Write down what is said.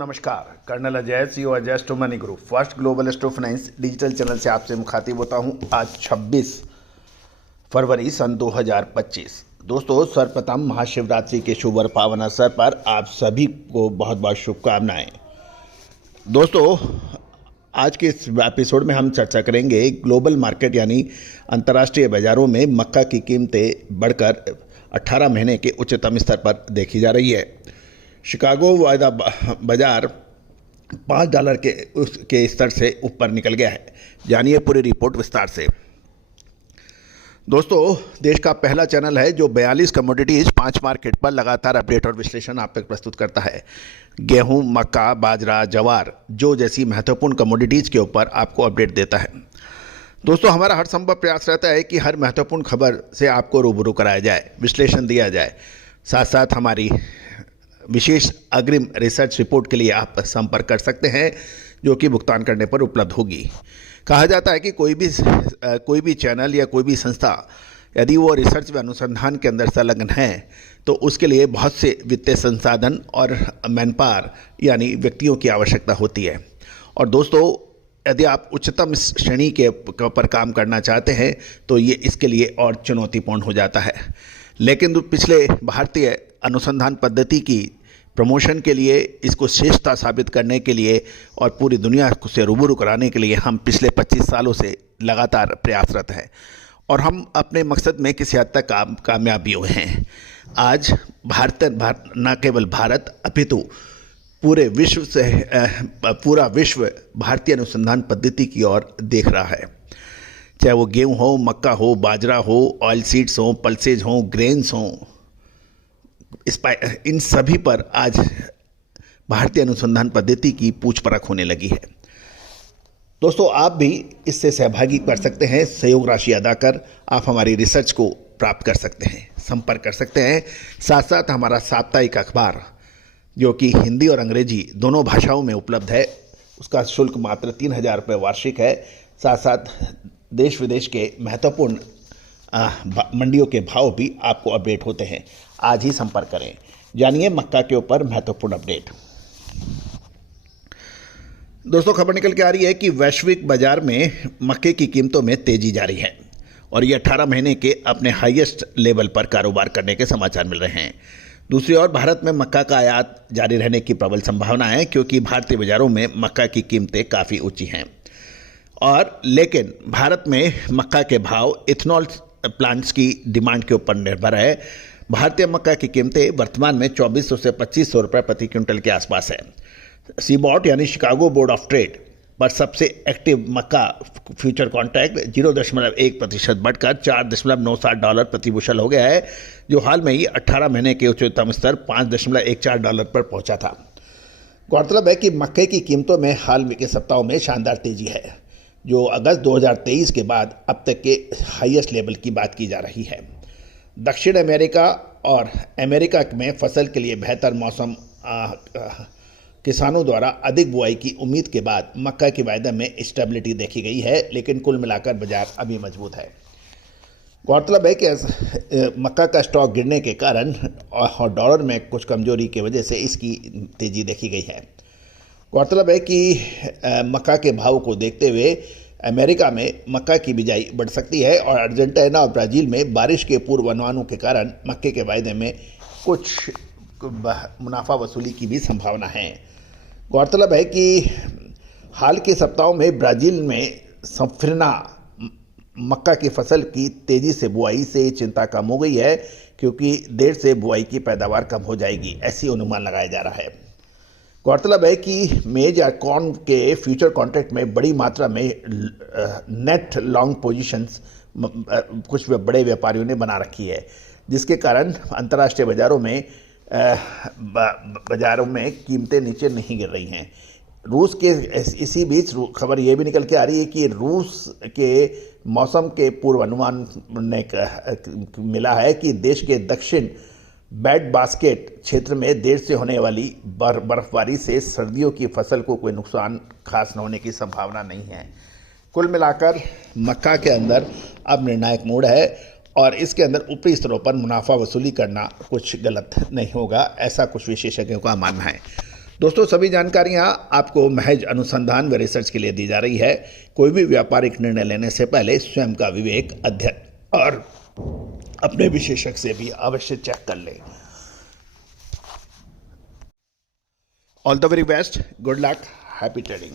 नमस्कार, colonel Ajay, CEO Ajay astro money group, first global astro finance digital channel से आपसे मुखातिब होता हूं। आज 26 फरवरी सन 2025। दोस्तों, सर्वप्रथम महाशिवरात्रि के शुभ और पावन अवसर पर आप सभी को बहुत बहुत शुभकामनाएं। दोस्तों, आज के इस एपिसोड में हम चर्चा करेंगे ग्लोबल मार्केट यानी अंतर्राष्ट्रीय बाजारों में मक्का की कीमतें बढ़कर 18 महीने के उच्चतम स्तर पर देखी जा रही है। शिकागो वायदा बाजार $5 के स्तर से ऊपर निकल गया है। जानिए पूरी रिपोर्ट विस्तार से। दोस्तों, देश का पहला चैनल है जो 42 कमोडिटीज 5 मार्केट पर लगातार अपडेट और विश्लेषण आप तक प्रस्तुत करता है। गेहूं, मक्का, बाजरा, जवार जो जैसी महत्वपूर्ण कमोडिटीज के ऊपर आपको अपडेट देता है। दोस्तों, हमारा हर संभव प्रयास रहता है कि हर महत्वपूर्ण खबर से आपको रूबरू कराया जाए, विश्लेषण दिया जाए। साथ साथ हमारी विशेष अग्रिम रिसर्च रिपोर्ट के लिए आप संपर्क कर सकते हैं, जो कि भुगतान करने पर उपलब्ध होगी। कहा जाता है कि कोई भी चैनल या कोई भी संस्था यदि वो रिसर्च व अनुसंधान के अंदर संलग्न है तो उसके लिए बहुत से वित्तीय संसाधन और मैनपावर यानी व्यक्तियों की आवश्यकता होती है। और दोस्तों, यदि आप उच्चतम श्रेणी के पर काम करना चाहते हैं तो ये इसके लिए और चुनौतीपूर्ण हो जाता है। लेकिन पिछले भारतीय अनुसंधान पद्धति की प्रमोशन के लिए, इसको श्रेष्ठता साबित करने के लिए और पूरी दुनिया से रूबरू कराने के लिए हम पिछले 25 सालों से लगातार प्रयासरत हैं और हम अपने मकसद में किसी हद तक कामयाब भी हुए हैं। आज न केवल भारत अपितु पूरे विश्व से पूरा विश्व भारतीय अनुसंधान पद्धति की ओर देख रहा है। चाहे वो गेहूँ हो, मक्का हो, बाजरा हो, ऑयल सीड्स हो, पल्सेज हो, ग्रेन्स हों, इन सभी पर आज भारतीय अनुसंधान पद्धति की पूछ परख होने लगी है। दोस्तों, आप भी इससे सहभागी कर सकते हैं। सहयोग राशि अदा कर आप हमारी रिसर्च को प्राप्त कर सकते हैं, संपर्क कर सकते हैं। साथ साथ हमारा साप्ताहिक अखबार जो कि हिंदी और अंग्रेजी दोनों भाषाओं में उपलब्ध है, उसका शुल्क मात्र 3000 रुपये वार्षिक है। साथ साथ देश विदेश के महत्वपूर्ण मंडियों के भाव भी आपको अपडेट होते हैं। आज ही संपर्क करें। जानिए मक्का के ऊपर महत्वपूर्ण अपडेट। दोस्तों, खबर निकल के आ रही है कि वैश्विक बाजार में मक्के की कीमतों में तेजी जारी है और ये 18 महीने के अपने हाईएस्ट लेवल पर कारोबार करने के समाचार मिल रहे हैं। दूसरी ओर भारत में मक्का का आयात जारी रहने की प्रबल संभावना है, क्योंकि भारतीय बाजारों में मक्का की कीमतें काफ़ी ऊंची हैं। लेकिन भारत में मक्का के भाव इथेनॉल प्लांट्स की डिमांड के ऊपर निर्भर है। भारतीय मक्का की कीमतें वर्तमान में 2400 से 2500 रुपये प्रति क्विंटल के आसपास है। सीबॉट यानी शिकागो बोर्ड ऑफ ट्रेड पर सबसे एक्टिव मक्का फ्यूचर कॉन्ट्रैक्ट 0.1% बढ़कर $4.97 प्रति बुशल हो गया है, जो हाल में ही 18 महीने के उच्चतम स्तर $5.14 पर पहुंचा था। गौरतलब है कि मक्के की कीमतों में हाल के सप्ताहों में शानदार तेजी है, जो अगस्त 2023 के बाद अब तक के हाईएस्ट लेवल की बात की जा रही है। दक्षिण अमेरिका और अमेरिका में फसल के लिए बेहतर मौसम, किसानों द्वारा अधिक बुआई की उम्मीद के बाद मक्का की वायदा में स्टेबिलिटी देखी गई है, लेकिन कुल मिलाकर बाजार अभी मजबूत है। गौरतलब है कि मक्का का स्टॉक गिरने के कारण और डॉलर में कुछ कमजोरी की वजह से इसकी तेजी देखी गई है। गौरतलब है कि मक्का के भाव को देखते हुए अमेरिका में मक्का की बिजाई बढ़ सकती है और अर्जेंटीना और ब्राज़ील में बारिश के पूर्वानुमानों के कारण मक्के के वायदे में कुछ मुनाफा वसूली की भी संभावना है। गौरतलब है कि हाल के सप्ताहों में ब्राज़ील में सफरना मक्का की फसल की तेज़ी से बुआई से चिंता कम हो गई है, क्योंकि देर से बुआई की पैदावार कम हो जाएगी, ऐसी अनुमान लगाया जा रहा है। गौरतलब है कि मेज या कॉर्न के फ्यूचर कॉन्ट्रैक्ट में बड़ी मात्रा में नेट लॉन्ग पोजीशंस कुछ बड़े व्यापारियों ने बना रखी है, जिसके कारण अंतर्राष्ट्रीय बाजारों में कीमतें नीचे नहीं गिर रही हैं। रूस के इसी बीच खबर ये भी निकल के आ रही है कि रूस के मौसम के पूर्वानुमान ने मिला है कि देश के दक्षिण बैड बास्केट क्षेत्र में देर से होने वाली बर्फबारी से सर्दियों की फसल को कोई नुकसान खास न होने की संभावना नहीं है। कुल मिलाकर मक्का के अंदर अब निर्णायक मोड़ है और इसके अंदर ऊपरी स्तरों पर मुनाफा वसूली करना कुछ गलत नहीं होगा, ऐसा कुछ विशेषज्ञों का मानना है। दोस्तों, सभी जानकारियां आपको महज अनुसंधान व रिसर्च के लिए दी जा रही है। कोई भी व्यापारिक निर्णय लेने से पहले स्वयं का विवेक, अध्ययन और अपने विशेषज्ञ से भी अवश्य चेक कर लें। All the very best, good luck, happy trading.